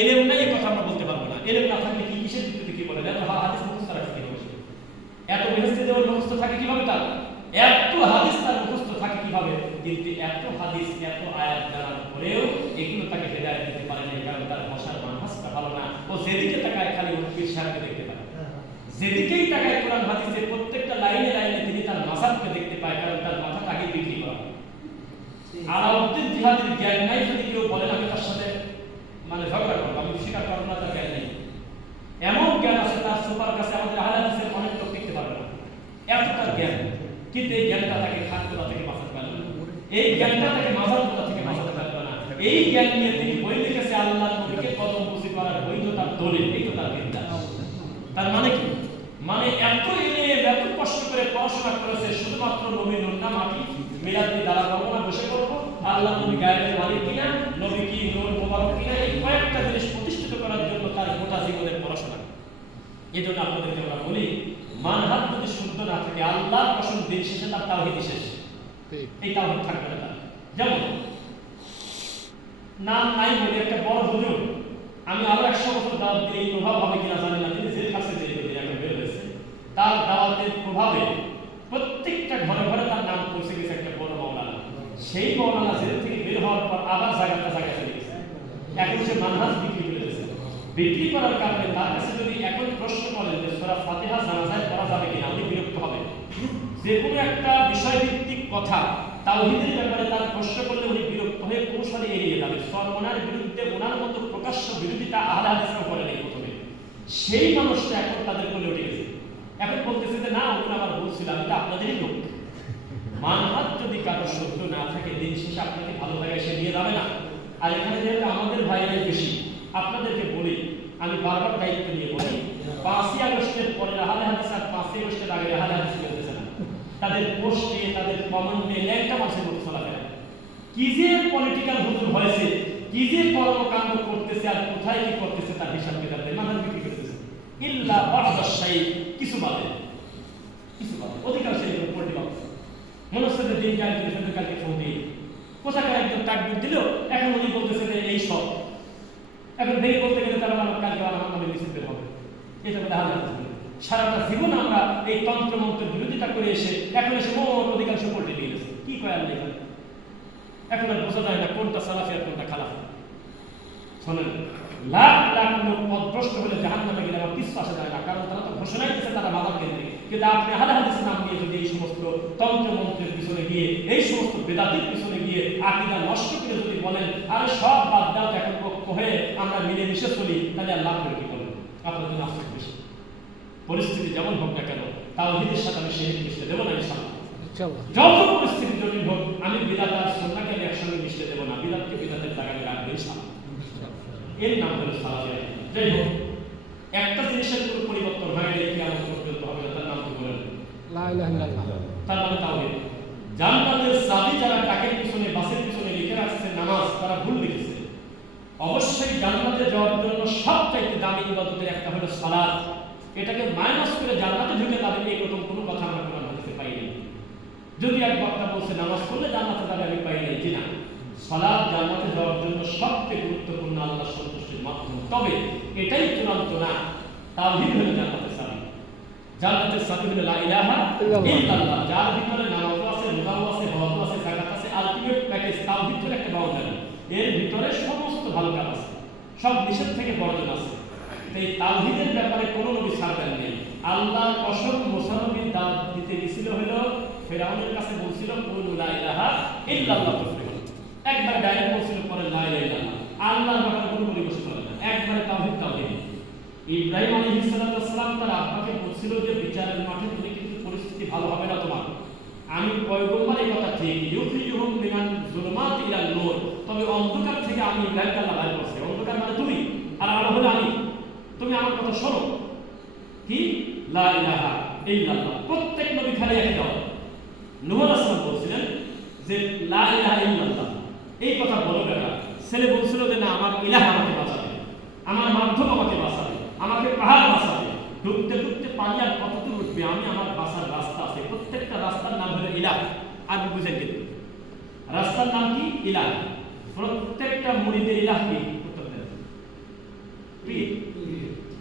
এলেম নাই এই কথা আমরা বলতে পারবো না। এলেম না থাকলে কি কিসের ভিত্তিতে কি বলে এত হাদিস মুখস্থ রাখে কিভাবে, এত বেহেশতে দেওয়ার মুখস্থ থাকে কিভাবে, তার এত হাদিস তার মুখস্থ থাকে কিভাবে? কিন্তু এত হাদিস এত আয়াত জানার পরেও এগুলো তাকে হেদায়েত দিতে পারে না, কারণ তার ভাষার মানহাজটা ভালো না। ও যেদিকে তাকায় খালি পীর সাহেবকে দেখতে পায়, যেদিকেই তাকায় কোরআন হাদিসের প্রত্যেকটা লাইনে লাইনে তিনি তার মাসাবকে দেখতে পায়, কারণ তার মাথাটা আগে বিক্রি করা। আলাউদ্দিন জিহাদের জ্ঞান নাই যদি কেউ বলেন আমি তার সাথে মানে ঝগড়া করবো, আমি স্বীকার করবো না তার জ্ঞান নেই। এমন জ্ঞান আছে তার সুপার কাছে, আমাদের আহলে হাদিসের অনেক লোক দেখতে পারবে না, এত তার জ্ঞান। কিন্তু এই জ্ঞানটা তাকে খাতগুলা থেকে বাঁচাতে পারবে না, এই জ্ঞানটা তাকে মাজারগুলা থেকে বাঁচাতে পারবে না। এই জ্ঞান নিয়ে তিনি বই লিখেছে আল্লাহর নবীকে কদম বুঝি করার বৈধতার দলিল, এই তো তার বিদ্যা। তার মানে কি? মানে এত এত কষ্ট করে পড়াশোনা করেছে শুধুমাত্র নবী নূর না মাটি মিলাদি দ্বারা বর্ণনা বসে করবো আল্লাহ নবী গায়েবের মালিক কিনা, নবী কি নূর মোবারক কিনা, এই কয়েকটা জিনিস প্রতিষ্ঠিত করার জন্য তার গোটা জীবনের পড়াশোনা। এই জন্য আপনাদেরকে আমরা বলি মানহাজ যদি শুদ্ধ না থাকে আল্লাহর কসম দিন শেষে তার তাওহীদ শেষ, এই তাওহীদ থাকবে না তার। যেমন নাম নাই বলে একটা বড় হুজুর, আমি আরো 100 বছর দাওয়াত দিলে এই প্রভাব হবে কিনা জানি না, তিনি জেল কাছে জেল করে একটা বের হয়েছে, তার দাওয়াতের প্রভাবে প্রত্যেকটা ঘরে ঘরে তার নাম পৌঁছে গেছে একটা বড় মাওলানা। সেই মাওলানা জেল থেকে বের হওয়ার পর আবার জায়গাটা চলে গেছে, এখন সে মানহাজ বিক্রি করে দিয়েছে। বিক্রি করার কারণে তার কাছে যদি এখন প্রশ্ন করেন যে সূরা ফাতিহা জানাজায় পড়া যাবে কিনা, উনি বিরক্ত হবে। যে কোনো একটা বিষয়ভিত্তিক কথা তাওহীদের ব্যাপারে তার প্রশ্ন করলে উনি বিরক্ত হয়ে কৌশলে এড়িয়ে যাবে। ওনার বিরুদ্ধে ওনার মতো প্রকাশ্য বিরোধিতা আহলে হাদিসরা করে নেই প্রথমে, সেই মানুষটা এখন তাদের কোলে উঠে গেছে, এখন বলতেছে যে না ওগুলো আমার ভুল ছিল, আমি তো আপনাদেরই লোক। মানহাজ যদি কারো সত্য না থাকে দিন শেষে আপনাকে ভালো জায়গায় সে নিয়ে যাবে না। আর এখানে যেহেতু আমাদের ভাইরাই বেশি, আপনাদেরকে বলি, আমি বারবার দায়িত্ব নিয়ে বলি, 5ই আগস্টের পরে আহলে হাদিস আর 5ই আগস্টের আগে আহলে হাদিস করতেছে না। তাদের পোস্টে তাদের কমেন্টে ল্যাংটা মাসের মতো চলাফেরা, কি যে পলিটিক্যাল হুজুর হয়েছে, কি যে কর্মকাণ্ড করতেছে আর কোথায় কি করতেছে তার হিসাব কিতাব দেয়, মাথার বিক্রি করতেছে। ইল্লা বাদাশাই কিছু বাদে অধিকাংশ এই পলিটিক্যাল মনে হচ্ছে যে দিন কালকে ফোন দিয়ে কোথাকার একজন টাকবুক দিল, এখন উনি বলতেছে যে এই সব এখন ভেঙে বলতে গেলে তারা আমার কালকে আমার নামে মিছিল বের হবে। এটা বলে আহলে হাদিস বলে সারাটা জীবন আমরা এই তন্ত্র মন্ত্রের বিরোধিতা করে এসে এখন এসে মোট অধিকাংশ পল্টে দিয়ে গেছে। কি কয় আল্লাহ এখানে এখন আর বোঝা যায় না কোনটা সালাফি আর কোনটা খালাফি। শোনেন, লাখ লাখ লোক পথভ্রষ্ট হলে জাহান্নামে গেলে আমার পিছু আসা যায় না, কারণ তারা তো ঘোষণাই দিচ্ছে তারা মাদার কেন্দ্রিক। কিন্তু আপনি আহলে হাদিসের নাম দিয়ে যদি এই সমস্ত তন্ত্র মন্ত্রের পিছনে গিয়ে এই সমস্ত বেদাতের পিছনে গিয়ে আকীদা নষ্ট করে যদি বলেন আরে সব বাদ দাও এখন পক্ষ হয়ে আমরা মিলে মিশে চলি, তাহলে আল্লাহ করে কি করবেন? আপনার জন্য আফসোস বেশি। পরিস্থিতি যেমন হোক না কেন তাওহীদের সাথে আমি শহীদ মিশতে দেবো না ইনশাআল্লাহ। যত পরিস্থিতি জটিল হোক আমি বিদআত আর সুন্নাহকে আমি একসঙ্গে মিশতে দেবো না, বিদআতকে বিদআতের জায়গায় রাখবো ইনশাআল্লাহ। এর নাম হলো সালাফিয়া। যাই হোক, একটা জিনিসের কোনো পরিবর্তন হয় না, কিয়ামত পর্যন্ত হবে না, তার নাম কি বলেন? লা ইলাহা ইল্লাল্লাহ। তার মানে তাওহীদ। জান্নাতের চাবি যারা টাকের পিছনে বাসের পিছনে লিখে রাখছে নামাজ, তারা ভুল লিখেছে। অবশ্যই জান্নাতে যাওয়ার জন্য সবচাইতে দামি ইবাদতের একটা হলো সালাত। এটাকে মাইনাস করে জান্নাতে ঢুকে যাবে এরকম কোনো কথা আমরা কোরআন হাদিসে পাই নাই। যদি এক বক্তা বলছে নামাজ পড়লে জান্নাতে যাবে, আমি পাই নাই, জি না। সালাত জান্নাতে যাওয়ার জন্য সবচেয়ে গুরুত্বপূর্ণ আল্লাহর সন্তুষ্টির মাধ্যম, তবে এটাই চূড়ান্ত না। তাওহীদ হলো জান্নাতের চাবি। জান্নাতের চাবি হলো লা ইলাহা ইল্লাল্লাহ, যার ভিতরে নামাজও আছে, রোজাও আছে, হজও আছে, যাকাত আছে, আলটিমেট প্যাকেজ তাওহীদ হলো একটা বাউন্ডারি। এর ভিতরে সমস্ত ভালো কাজ আছে, সব নিষেধ থেকে বর্জন আছে। এই তাওহীদের ব্যাপারে কোনো নবী ছাড়বেন নেই। আল্লাহর কসম মুসা নবী দাওয়াত দিতে গেছিল হলো ফেরাউনের কাছে, বলছিল কুলু লা ইলাহা ইল্লাল্লাহ তুফলিহুন। একবার ডাইরেক্ট বলছিল পরে লা ইলাহা ইল্লাল্লাহ। আল্লাহর ব্যাপারে কোনো নবী বসে চলে না, একবারে তাওহীদ তাওহীদ। ইব্রাহিম আলাইহিস সালাম তার আব্বাকে বলছিল যে বিচারের মাঠে তুমি কিন্তু পরিস্থিতি ভালো হবে না তোমার, আমি পয়গম্বর এই কথা ঠিক, ইউখরিজুহুম মিনাল যুলুমাতি ইলান নূর, তবে অন্ধকার থেকে আমি ইব্রাহিমকে আল্লাহ বাইর করছি। অন্ধকার মানে তুমি, আর আলো হলো আমি। তুমি আমার কথা শোনো, কি লা ইলাহা ইল্লাল্লাহ। প্রত্যেক নবী খালি একই দাও। নূহ আলাইহিস সালাম বলছিলেন যে লা ইলাহা ইল্লাল্লাহ, এই কথা বলো বেটা। ছেলে বলছিল যে না, আমার ইলাহ আমাকে বাঁচাবে, আমার মাধ্যম আমাকে বাঁচাবে, আমাকে পাহাড় বাঁচাবে। ডুবতে ডুবতে পানি আর কতদূর উঠবে, আমি আমার বাঁচার রাস্তা আছে। প্রত্যেকটা রাস্তার নাম হলো ইলাহ। আর বুঝেন কিন্তু রাস্তার নাম কি? ইলাহ। প্রত্যেকটা মুরিদের ইলাহ কি? পীর,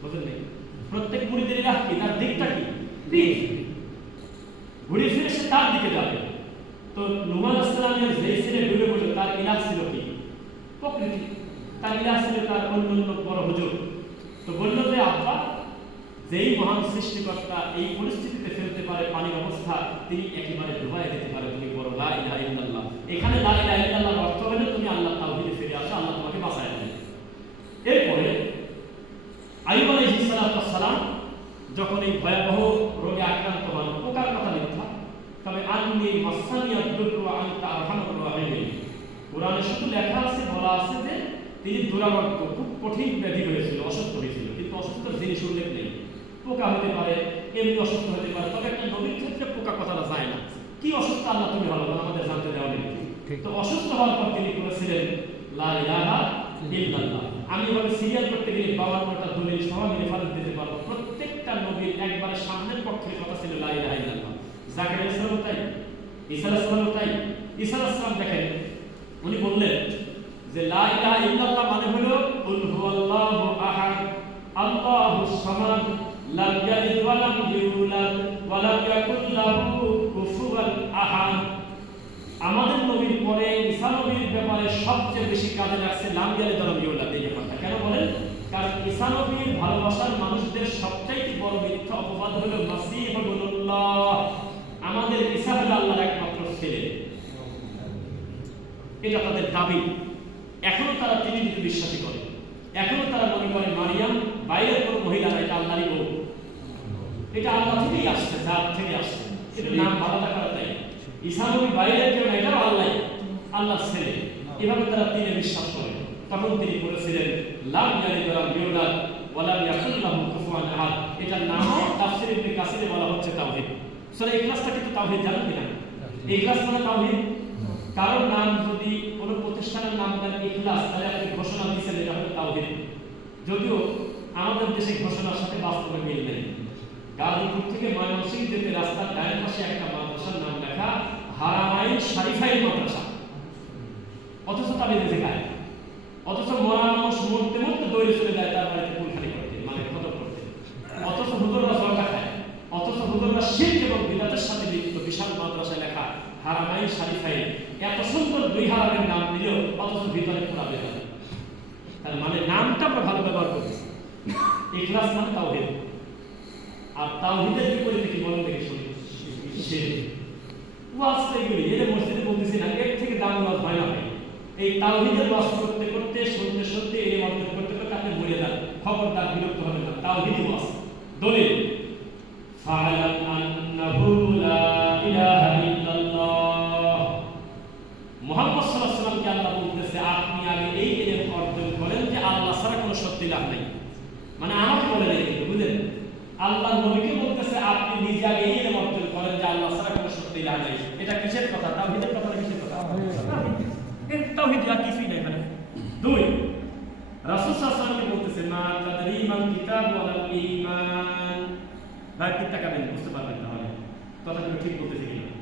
বুঝলেন নাকি? প্রত্যেক মুরিদের ইলাহ কি, তার দিকটা কি? পীর। ঘুরে ফিরে সে তার দিকে যাবে। তো নূহ আলাইহিস সালামের যে ছেলে ডুবে পড়ল তার ইলাহ ছিল কি? প্রকৃতি। তার ইলাহ ছিল তার অন্য বড় হুজুর। তো বলল যে আব্বা, যেই মহান সৃষ্টিকর্তা এই পরিস্থিতিতে ফেলতে পারে পানির অবস্থা, তিনি একেবারে ডুবাই দিতে পারে, তুমি বড় লা ইলাহা ইল্লাল্লাহ। এখানে লা ইলাহা ইল্লাল্লাহর অর্থ হলো তুমি আল্লাহ তাওহীদে ফিরে আসো, আল্লাহ তোমাকে বাঁচায় নেবে। এরপরে আইয়ুব আলাইহিস সালাম যখন এই ভয়াবহ রোগে আক্রান্ত হন, পোকার কথা মিথ্যা, তবে আন্নী মাসানিয়াদ দুররু ওয়া আনতা আরহামুর রাহিমিন। কোরআনে শুধু লেখা আছে, বলা আছে যে তিনি দুরারোগ্য, খুব কঠিন ব্যাধি হয়েছিল, অসুস্থ হয়েছিল, কিন্তু অসুস্থতার জিনিস উল্লেখ নেই। পোকা হতে পারে, এমনি অসুস্থ হতে পারে, তবে একটা নবীর ক্ষেত্রে পোকা কথাটা যায় না। কি অসুস্থ আল্লাহ তুমি ভালো করে আমাদের জানতে দেওয়া নেই। তো অসুস্থ হওয়ার পর তিনি করেছিলেন লা ইলাহা ইল্লাল্লাহ। আমি এভাবে সিরিয়াল করতে গেলে 52টা দলিল সহ আমি রেফারেন্স দিতে পারবো। প্রত্যেকটা নবীর একবারে সামনের পক্ষের কথা ছিল লা ইলাহা ইল্লাল্লাহ। জাকারিয়া আলাইহিস সালাম তাই, ঈসা আলাইহিস সালাম তাই। ঈসা আলাইহিস সালাম দেখেন উনি বললেন যে লা ইলাহা ইল্লাল্লাহ মানে হলো কুল হুয়াল্লাহু আহাদ আল্লাহুস সামাদ লাম ইয়ালিদ ওয়া লাম ইউলাদ ওয়া লাম ইয়াকুল লাহু কুফুয়ান আহাদ। আমাদের নবীর পরে ঈসা নবীর ব্যাপারে সবচেয়ে বেশি কাজে লাগছে লাম ইয়ালিদ ওয়া লাম ইউলাদ এই কথা। কেন বলেন? কারণ ঈসা নবীর ভালোবাসার মানুষদের সবচাইতে বড় মিথ্যা অপবাদ হলো মাসীহ ইবনুল্লাহ, আমাদের ঈসা হলো আল্লাহর একমাত্র ছেলে। এটা তাদের দাবি। এখনো তারা ট্রিনিটিতে বিশ্বাসী করে। এখনো তারা মনে করে মারিয়াম বাইরের কোনো মহিলা না, এটা আল্লাহরই বউ। এটা আল্লাহ থেকেই আসছে, জাত থেকে আসছে। এটা নাম আলাদা করা তাই। ঈসা নবী বাইরের কেউ না, এটাও আল্লাহর ছেলে। এভাবে তারা তিনি বিশ্বাস করে। তখন তিনি বলেছিলেন লাম ইয়ালিদ ওয়া লাম ইউলাদ ওয়া লাম ইয়াকুল লাহু কুফুয়ান আহাদ। এটার নামও তাফসীর ইবনে কাসিরে বলা হচ্ছে তাওহীদ। সূরা ইখলাসটা কিন্তু তাওহীদ, জানেন কিনা? ইখলাস মানে তাওহীদ। কারণ নাম যদি কোনো প্রতিষ্ঠানের নাম দেন ইখলাস, তাহলে আপনি ঘোষণা দিয়েছেন এটা হলো তাওহীদ। যদিও আমাদের দেশে ঘোষণার সাথে বাস্তবে মিল নেই। গাজীপুর থেকে ময়মনসিংহ যেতে রাস্তার ডান পাশে একটা মাদ্রাসার নাম লেখা হারামাইন শরীফাইন মাদ্রাসা, অথচ তাবিজে শেখায়। অথচ মরা মানুষ মরতে মরতে দৌড়ে চলে যায় তার বাড়িতে কুলখানি করতে, মানে খতম করতে। অথচ হুজুররা জলটা খায়। অথচ হুজুররা শিরক এবং বিদআতের সাথে লিপ্ত। বিশাল মাদ্রাসায় লেখা হারামাইন শরীফাইন, এত সুন্দর দুই হারামের নাম দিল, অথচ ভিতরে পুরা বেদাত। তার মানে নামটা আমরা ভালো ব্যবহার করতেছি। ইখলাস মানে তাওহীদ। আর তাওহীদের বিপরীতে কি বলেন দেখি শুনি? শিরক। ওয়াজ এগুলি এর মসজিদে বলতেছি না, এর থেকে দাম ওয়াজ হয় না। এই তাওহীদের ওয়াজ করতে করতে শুনতে শুনতে এই অর্জন করতে করতে আপনি ভুলে যান। খবরদার বিরক্ত হবেন না। তাওহীদি ওয়াজ দলিল ফাআলাম আন্নাহু লা ইলাহা ইল্লাল্লাহ। মুহাম্মদ সাল্লাল্লাহু আলাইহি ওয়াসাল্লামকে আল্লাহ বলতেছে আপনি আগে এই ইলম অর্জন করেন যে আল্লাহ ছাড়া কোনো সত্য ইলাহ নাই। মানে আমাকে বলে নাই, বুঝলেন? আল্লাহ নবীকে বলতেছে আপনি নিজে আগে এই ইলম অর্জন করেন যে আল্লাহ ছাড়া কোনো সত্য ইলাহ নাই। এটা কিসের কথা? তাওহীদের কথা না কিসের কথা? তাওহীদ আর কিছুই নাই। মানে দুই, রাসূল সাল্লাল্লাহু আলাইহি ওয়াসাল্লাম বলতেছে মা তাদরি মান কিতাব ওয়াল ঈমান। ভাই কি তাকাবেন, বুঝতে পারবেন তাহলে কথাগুলো ঠিক বলতেছি কিনা।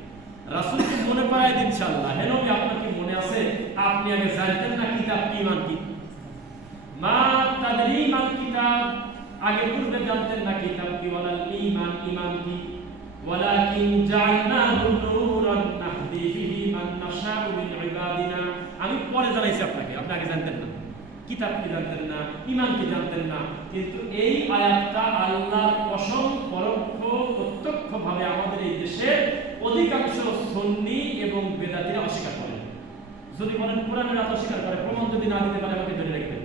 রাসূলকে মনে পায় দিচ্ছে আল্লাহ, হে নবী আপনার কি মনে আছে আপনি আগে জানতেন না কিতাব কি, ঈমান কি? মা তাদরি মান কিতাব, আগে পূর্বে জানতেন না কিতাব কি, ওয়াল ঈমান, ঈমান কি? ওয়ালাকিন জাআলনাহু নূরান নাহদি বিহি মান নাশাউ মিন ইবাদিনা। আমি পরে জানাইছি আপনাকে, আপনি আগে জানতেন না। কিতাব কি জানতেন না, ঈমান কি জানতেন না। কিন্তু এই আয়াতটা আল্লাহর কসম পরোক্ষ প্রত্যক্ষভাবে আমাদের এই দেশে অধিকাংশ সুন্নি এবং বেদাতীরা অস্বীকার করে। যদি বলেন কোরআনের আয়াত অস্বীকার করে, প্রমাণ যদি না দিতে পারে আমাকে ধরে রাখবেন।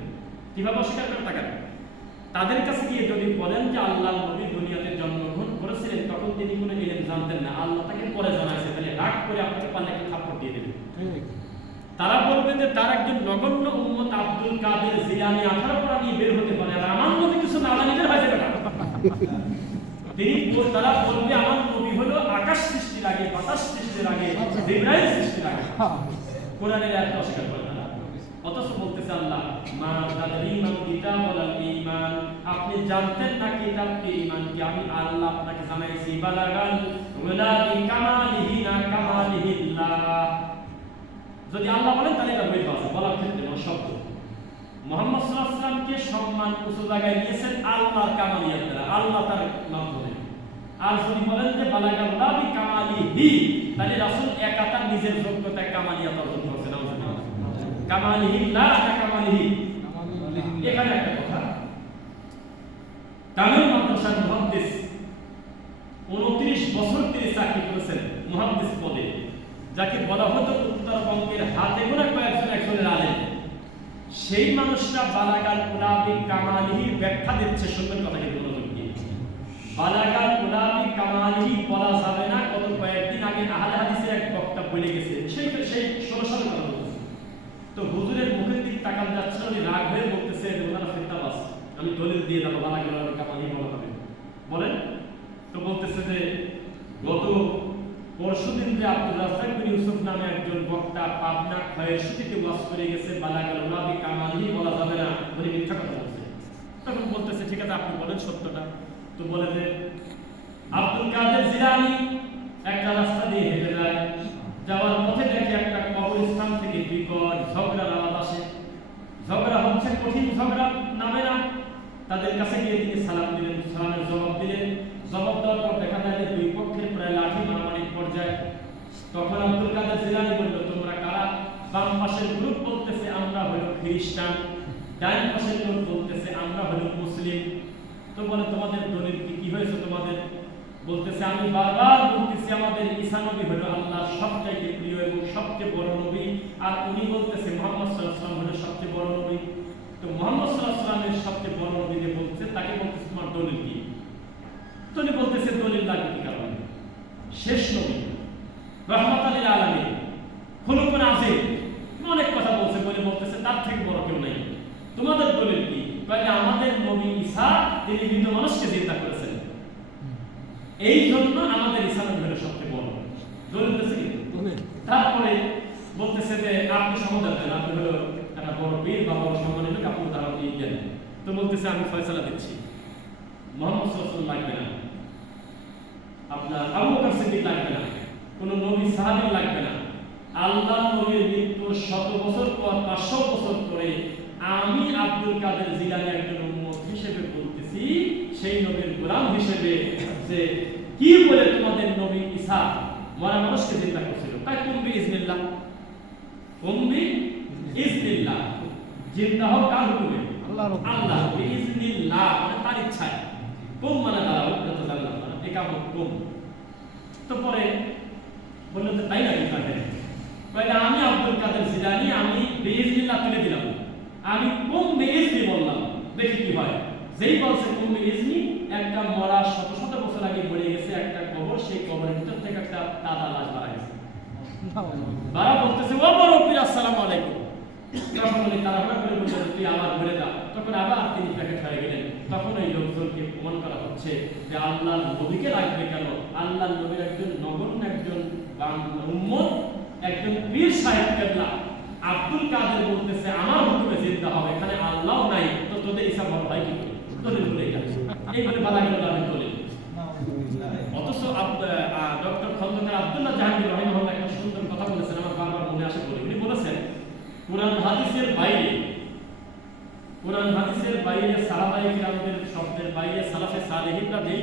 কিভাবে অস্বীকার করে তাকান। তাদের কাছে গিয়ে যদি বলেন যে আল্লাহর নবী দুনিয়াতে জন্মগ্রহণ করেছিলেন তখন তিনি কোনো ইলম জানতেন না, আল্লাহ তাকে পরে জানাইছে, তাহলে রাগ করে আপনাকে পারলে একটা থাপ্পড় দিয়ে দেবেন। তারা বলবে যে তার একজন নগণ্য উম্মত আব্দুল কাদের জিলানী 18 পড়া নিয়ে বের হতে পারে, আর আমার নবী কিছু না জানি বের হয়েছে কেন? তারা বলবে আমার নবী হলো আকাশ সৃষ্টির আগে, বাতাস সৃষ্টির আগে, জিবরাইল সৃষ্টির আগে। কোরআনের আয়াত অস্বীকার করে তারা। অথচ বলতেছে আল্লাহ মা তাদরি মান কিতাব ওয়াল ঈমান, আপনি জানতেন না কিতাব কি, ঈমান কি? আমি আল্লাহ আপনাকে জানাইছি। বালাগাল ওয়ালা বিকামালিহি না কামালিহিল্লাহ। যদি আল্লাহ বলেন তাহলে এটা বৈধ আছে বলার ক্ষেত্রে কোনো শব্দ। মুহাম্মদ সাল্লাল্লাহু আলাইহি ওয়াসাল্লাম কোরআনকে সম্মান উঁচু জায়গায় নিয়েছেন আল্লাহর কামালিয়াত দ্বারা, আল্লাহ তার মাধ্যমে। আর যদি বলেন যে বালাগাল লাবি কামালিহি, তাহলে রাসূল একা তার নিজের যোগ্যতায় কামালিয়াত অর্জন করেছেন। কামালিহি লা কামালিহি, এখানে একটা কথা। তামিল মাদ্রাসার মুহাদ্দিস 29 বছর তিনি চাকরি করেছেন মুহাদ্দিস পদে, যাকে বলা হতো উত্তরবঙ্গের হাতে গোনা কয়েকজন একজনের আলেম। সেই মানুষটা বালাগাল উলাবি কামালিহি ব্যাখ্যা দিচ্ছে। সুন্দর কথা কিন্তু মনোযোগ দিয়ে, বালাগাল উলাবি কামালিহি বলা যাবে না। গত কয়েকদিন আগে আহলে হাদিসের এক বক্তা বলে গেছে, সেই 16 সালের কথা বলতেছে। তো হুজুরের মুখের দিক তাকান যাচ্ছে, উনি রাগ হয়ে বলতেছে ওনারা ফিতনাবাজ, আমি দলিল দিয়ে দেবো বালাগাল উলাবি কামালিহি বলা হবে। বলেন তো, বলতেছে যে গত পরশুদিন যে আব্দুর রাজ্জাক বিন ইউসুফ নামে একজন বক্তা পাবনা খয়েরশুটিতে ওয়াজ করে গেছে বালাগাল উলাবি কামালিহি বলা যাবে না, উনি মিথ্যা কথা বলছে। তখন বলতেছে ঠিক আছে আপনি বলেন সত্যটা। তো বলে যে আব্দুল কাদের জিলানী একটা রাস্তা দিয়ে হেঁটে যায়, যাওয়ার পথে দেখে একটা কবরস্থান থেকে বিকট ঝগড়ার আওয়াজ আসে। ঝগড়া হচ্ছে, কঠিন ঝগড়া নামে না। তাদের কাছে গিয়ে তিনি সালাম দিলেন, সালামের জবাব দিলেন। জবাব দেওয়ার পর দেখা যায় যে দুই পক্ষের প্রায় লাঠি মারামারির পর্যায়ে। তখন আব্দুল কাদের জিলানী বলল তোমরা কারা? বাম পাশের গ্রুপ বলতেছে আমরা হলো খ্রিস্টান, ডান পাশের গ্রুপ বলতেছে আমরা হলো মুসলিম। তো বলে তোমাদের দলিল কি হয়েছে তোমাদের? বলতেছে আমি বারবার বলতেছি আমাদের ঈসা নবী হলো আল্লাহর সবচাইতে প্রিয় এবং সবচেয়ে বড় নবী, আর উনি বলতেছে মুহাম্মদ সাল্লাল্লাহু আলাইহি ওয়াসাল্লাম হলো সবচেয়ে বড় নবী। তো মুহাম্মদ সাল্লাল্লাহু আলাইহি ওয়াসাল্লামের সবচেয়ে বড় নবী যে বলছে তাকে বলতেছে তোমার দলিল কি? তো উনি বলতেছে দলিল লাগবে কি কারণে? শেষ নবী, রাহমাতুল লিল আলামিন, খুলুকুন আযীম, অনেক কথা বলছে, বলতেছে তার থেকে বড় কেউ নাই। তোমাদের দলিল কি? তাহলে আমাদের নবী ঈসা তিনি মৃত মানুষকে জিন্দা করেছেন, এই জন্য আমাদের ঈসা নবী হলো সবচেয়ে বড়। দলিল দিতেছে কি? তারপরে বলতেছে যে আপনি সমাধান দেন, আপনি হলো একটা বড় পীর বা বড় সম্মানী লোক, আপনি তারা দিয়ে দেন। তো বলতেছে আমি ফয়সালা দিচ্ছি, মুহাম্মদ সাল্লাল্লাহু আলাইহি ওয়াসাল্লাম লাগবে না, আপনার আবু বকর সিদ্দিক লাগবে না, কোন নবী সাহাবী লাগবে না। আল্লাহ নবীর মৃত্যুর 100 বছর পর 500 বছর পরে আমি আব্দুল কাদের জিলানী একজন উম্মত হিসেবে বলতেছি, সেই নবীর গোলাম হিসেবে, যে কি বলে তোমাদের নবী ঈসা মরা মানুষকে জিন্দা করেছিল। তাই কুম্বি ইজনিল্লাহ, কুম্বি ইজনিল্লাহ, জিন্দা হোক কার হুকুমে? আল্লাহ ইজনিল্লাহ, মানে তার ইচ্ছায়। কুম মানে দাঁড়াও, যত জানলাম না একামত কুম। তো পরে বললো যে তাই নাকি? তাহলে আমি আব্দুল কাদের জিলানী আমি বিইজনিল্লাহ তুলে দিলাম, আমি কুম বিইজনি বললাম, দেখি কি হয়। যেই বলছে কুম বিইজনি, একটা মরা 100 বছর আগে মরে গেছে একটা কবর, সেই কবরের ভিতর থেকে একটা দাদা লাশ বার হয়েছে। বারা বলতেছে ও বড় পীর আসসালামু আলাইকুম। তখন উনি তাড়াহুড়া করে বললেন তুই আবার ঘুরে যা। তখন আবার তিনি প্যাকেট হয়ে গেলেন। তখন এই লোকজনকে প্রমাণ করা হচ্ছে যে আল্লাহর নবীকে লাগবে কেন? আল্লাহর নবীর একজন নগণ্য একজন উম্মত, একজন পীর সাহেব কেবলা আব্দুল কাদের বলতেছে আমার হুকুমে জিন্দা হবে, এখানে আল্লাহ নাই, তো তোদের ঈসা বড় হয় কি করে? দলিল বলে গেছে, এই বলে বালাগাল উলাবি দলিল। অথচ ডক্টর খন্দকার আব্দুল্লাহ জাহাঙ্গীর রাহিমাহুল্লাহ একটা সুন্দর কথা বলেছেন, আমার বারবার মনে আসে বলে। উনি বলেছেন কোরআন হাদিসের বাইরে সাহাবায়ে কিরামদের শব্দের বাইরে সালাফে সালেহিনরা যেই